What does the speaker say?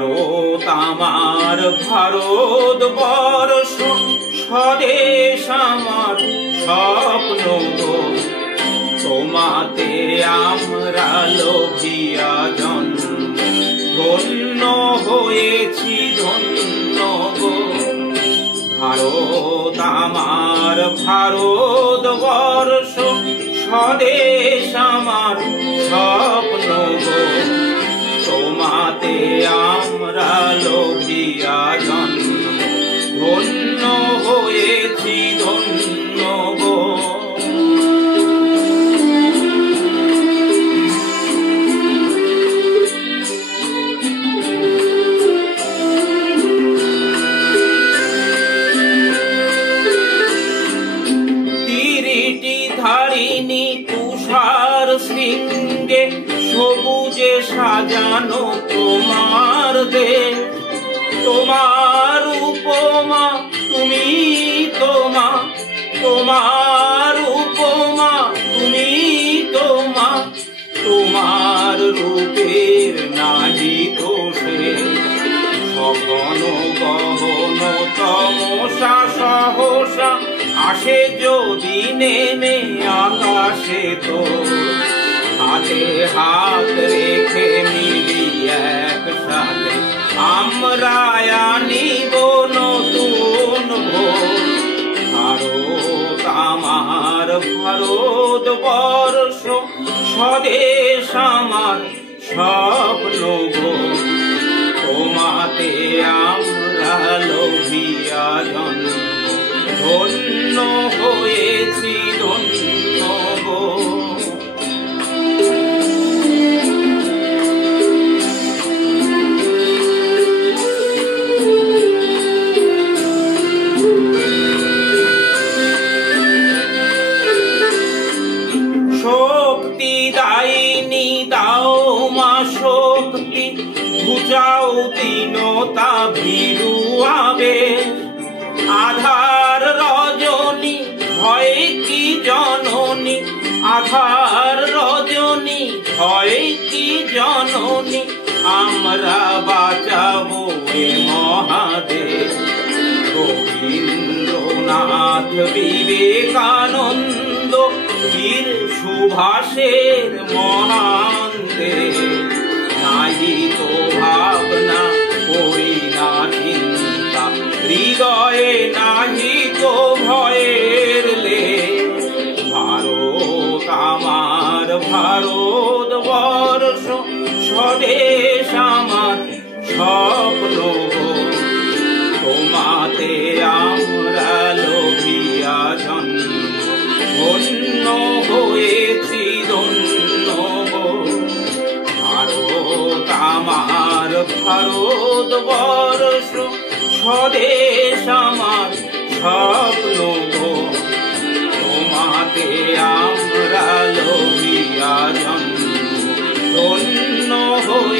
ভারত আমার ভারতবর্ষ, স্বদেশ আমার স্বপ্ন গো। তোমাতে আমরা লোভিয়া জন্ম, ধন্য হয়েছি ধন্য গো। ভারত আমার ভারতবর্ষ, স্বদেশ আমার স্বপ্ন গো। তোমাতে আমরা লোভিয়া জন্ম, ধন্য হয়েছি ধন্য গো। ধারিণী তুষার শৃঙ্গে সবুজে সাজানো তোমার দেশ। তোমার উপমা তুমি তোমা, তোমার উপমা তুমি তোমা। তোমার রূপের নাহি দোষে, সঘন গহন তমসা সহসা আসে যদি নেমে আকাশে তো। হাতে হাত রেখে মিলি একসাথে আমরা আনিব নতুন ভোর। ভারত আমার ভারতবর্ষ, স্বদেশ আমার স্বপ্ন গো। তোমাতে আমরা লোভিয়া জন্ম, ধন্য হয়েছি ধন্য গো। শক্তি দায়িনী দাও মা শক্তি, ঘুচাও দীনতা ভীরু আবেশ। আধার রজনী ভয় কি জননী, আধার রজনী ভয় কি জননী। আমরা বাঁচাবো এ মহাদেশ। রবীন্দ্রনাথ বিবেকানন্দ বীর সুভাষের মহান দেশ। নাহি তো ভাবনা করি না চিন্তা, হৃদয়ে নাহি তো ভয়ের লেশ। ভারত আমার ভারতবর্ষ, স্বদেশ আমার স্বপ্ন গো। তোমাতে আমরা লোভিয়া জন্ম, ধন্য হয়েছি ধন্য গো। ভারত আমার ভারতবর্ষ, স্বদেশ আমার স্বপ্ন গো। তোমাতে আমরা লোভিয়া জন্ম, ধন্য হয়ে